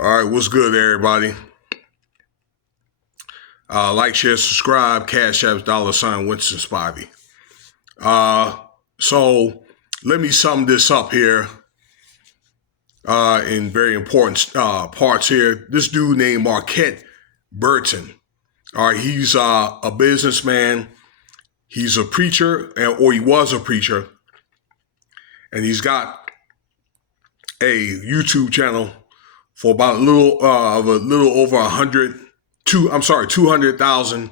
All right, what's good, everybody? Like, share, subscribe, Cash Apps, $ Winston Spivey. So let me sum this up here in very important parts here. This dude named Marquette Burton. All right, he's a businessman. He's a preacher, or he was a preacher, and he's got a YouTube channel for about a little over 200,000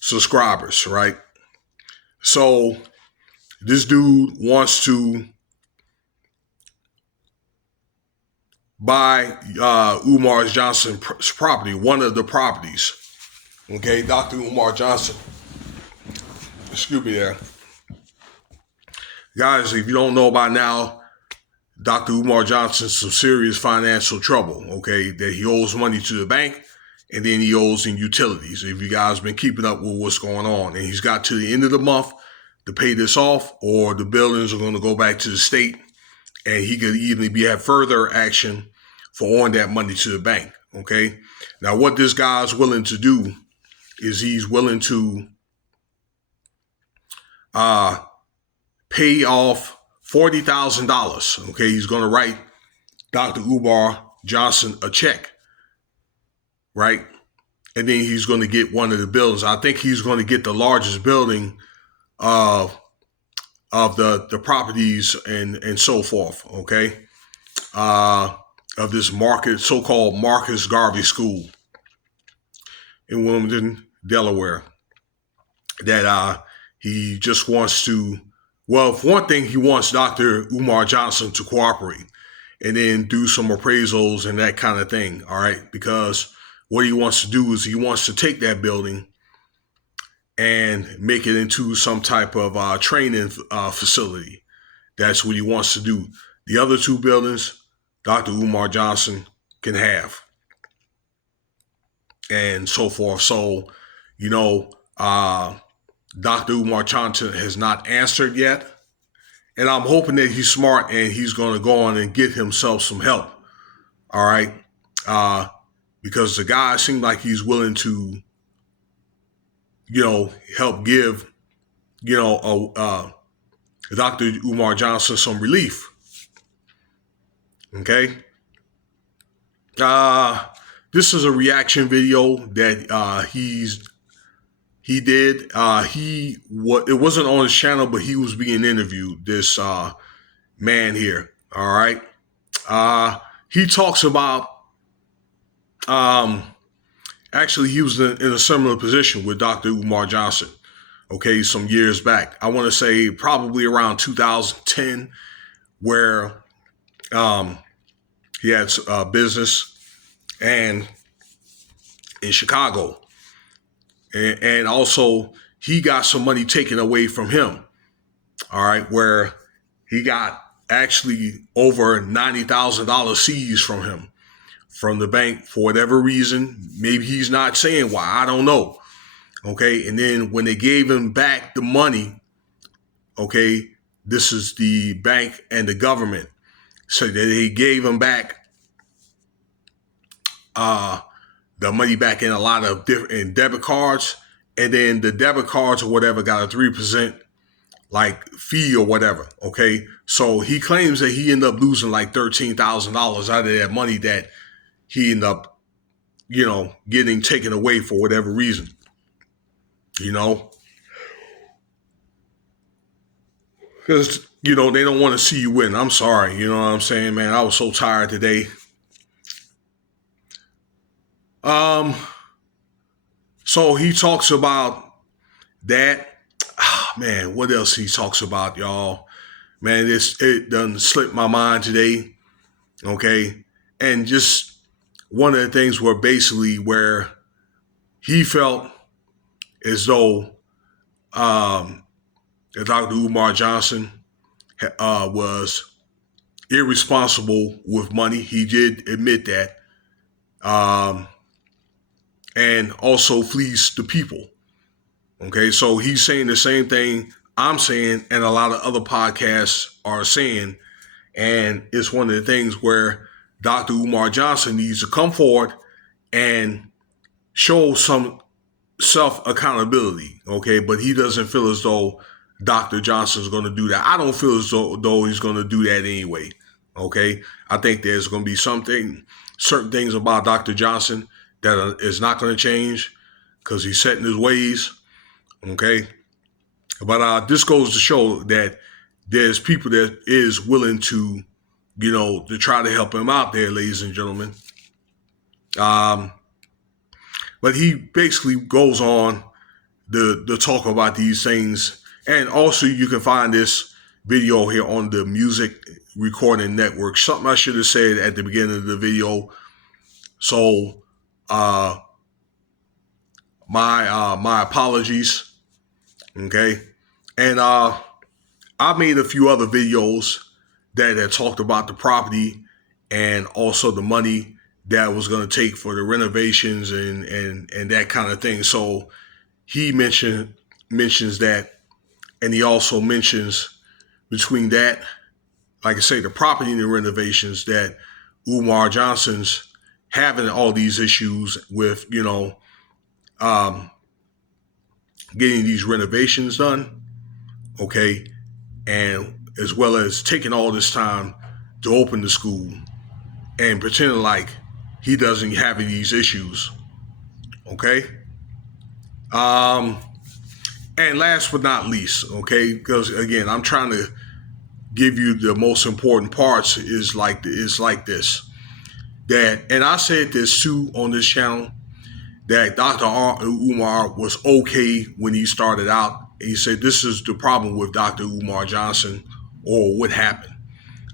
subscribers, right? So this dude wants to buy Umar Johnson's property, one of the properties. Okay, Dr. Umar Johnson. Excuse me there. Guys, if you don't know by now, Dr. Umar Johnson's some serious financial trouble, okay? That he owes money to the bank, and then he owes in utilities. If you guys been keeping up with what's going on, and he's got to the end of the month to pay this off, or the buildings are going to go back to the state, and he could even have further action for owing that money to the bank, okay? Now, what this guy's willing to do is he's willing to pay off $40,000, okay? He's going to write Dr. Umar Johnson a check, right? And then he's going to get one of the buildings. I think he's going to get the largest building of the properties and so forth, okay? Of this so-called Marcus Garvey School in Wilmington, Delaware, that he just wants to, well, for one thing, he wants Dr. Umar Johnson to cooperate and then do some appraisals and that kind of thing, all right? Because what he wants to do is he wants to take that building and make it into some type of training facility. That's what he wants to do. The other two buildings, Dr. Umar Johnson can have, and so forth. So, Dr. Umar Johnson has not answered yet, and I'm hoping that he's smart and he's going to go on and get himself some help. All right, because the guy seemed like he's willing to, help give, Dr. Umar Johnson some relief. Okay. This is a reaction video that he did. It wasn't on his channel, but he was being interviewed. This man here. All right. He talks about. Actually, he was in a similar position with Dr. Umar Johnson. Okay, some years back. I want to say probably around 2010, where he had a business and in Chicago. And also he got some money taken away from him. All right, where he got actually over $90,000 seized from him, from the bank for whatever reason. Maybe he's not saying why. I don't know. Okay, and then when they gave him back the money, okay, this is the bank and the government. So that they gave him back the money back in a lot of different debit cards, and then the debit cards or whatever got a 3% like fee or whatever. Okay, so he claims that he ended up losing like $13,000 out of that money that he ended up, getting taken away for whatever reason. Because, they don't want to see you win. I'm sorry. You know what I'm saying, man? I was so tired today. So he talks about that. Man, what else he talks about, y'all? Man, it done slipped my mind today. Okay. And just one of the things where he felt as though Dr. Umar Johnson was irresponsible with money. He did admit that. And also fleeced the people. Okay, so he's saying the same thing I'm saying and a lot of other podcasts are saying. And it's one of the things where Dr. Umar Johnson needs to come forward and show some self accountability, okay? But he doesn't feel as though Dr. Johnson's going to do that. I don't feel as though he's going to do that anyway, okay? I think there's going to be certain things about Dr. Johnson that is not going to change because he's set in his ways, okay? But this goes to show that there's people that is willing to, to try to help him out there, ladies and gentlemen. But he basically goes on to talk about these things. And also you can find this video here on the Music Recording Network. Something I should have said at the beginning of the video. So my apologies. Okay. And I made a few other videos that had talked about the property and also the money that was going to take for the renovations and that kind of thing. So he mentions that, and he also mentions between that, like I say, the property and the renovations, that Umar Johnson's having all these issues with, getting these renovations done, okay, and as well as taking all this time to open the school and pretending like he doesn't have these issues, okay? And last but not least, okay, because again, I'm trying to give you the most important parts is like this. That, and I said this too on this channel, that Dr. Umar was okay when he started out. He said, this is the problem with Dr. Umar Johnson, or what happened.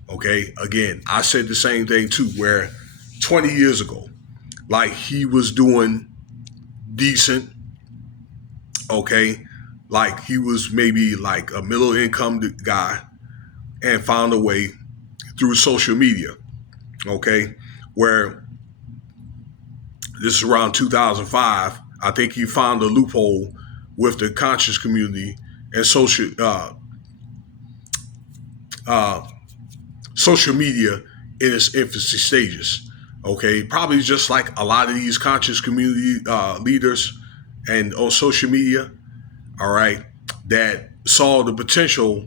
Okay, again, I said the same thing too, where 20 years ago, like he was doing decent, okay, like he was maybe like a middle income guy and found a way through social media, okay, where this is around 2005, I think he found a loophole with the conscious community and social media in its infancy stages. Okay, probably just like a lot of these conscious community leaders and on social media, all right, that saw the potential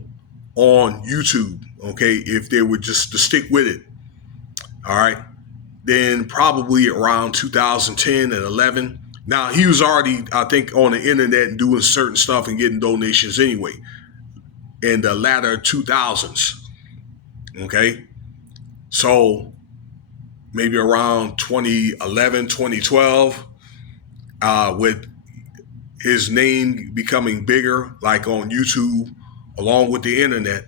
on YouTube, okay, if they were just to stick with it, all right, then probably around 2010 and 11. Now, he was already, I think, on the internet and doing certain stuff and getting donations anyway in the latter 2000s, okay? So maybe around 2011, 2012, with his name becoming bigger, like on YouTube, along with the internet,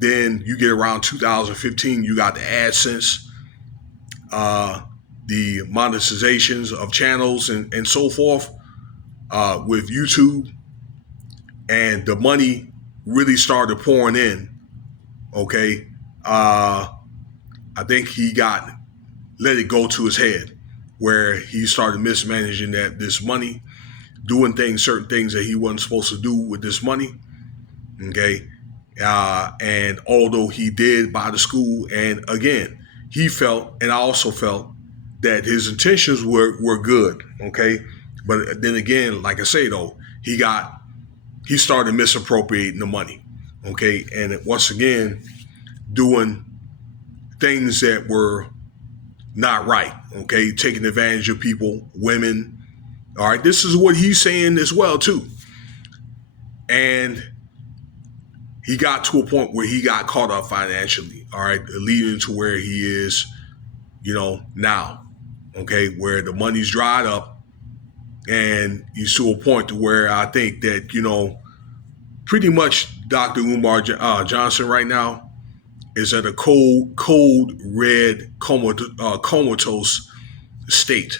then you get around 2015, you got the AdSense, the monetizations of channels and so forth with YouTube, and the money really started pouring in, okay? I think he let it go to his head, where he started mismanaging this money, doing certain things that he wasn't supposed to do with this money, okay? And although he did buy the school, and again, he felt, and I also felt, that his intentions were good, okay? But then again, like I say though, he started misappropriating the money, okay? And once again, doing things that were not right, okay? Taking advantage of people, women, all right? This is what he's saying as well too. And he got to a point where he got caught up financially, all right, leading to where he is, now, okay, where the money's dried up, and he's to a point to where I think that, pretty much Dr. Umar Johnson right now is at a cold red comatose state.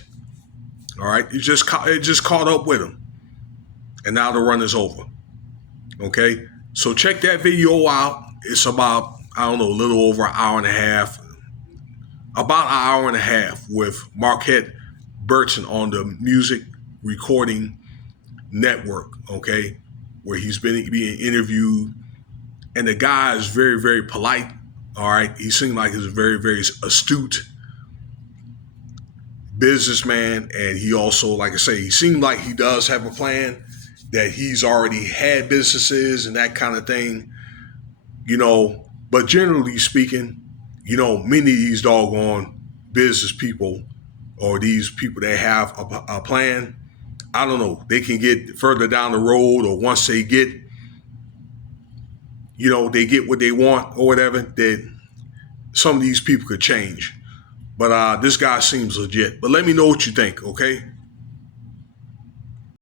All right, it just caught up with him, and now the run is over. Okay, so check that video out. It's about, I don't know, a little over an hour and a half, with Marquette Burton on the Music Recording Network. Okay, where he's been being interviewed, and the guy is very, very polite. All right. He seemed like he's a very, very astute businessman. And he also, like I say, he seemed like he does have a plan, that he's already had businesses and that kind of thing, But generally speaking, many of these doggone business people, or these people that have a plan, I don't know, they can get further down the road, or once they get, they get what they want or whatever, that some of these people could change. But this guy seems legit. But let me know what you think, okay?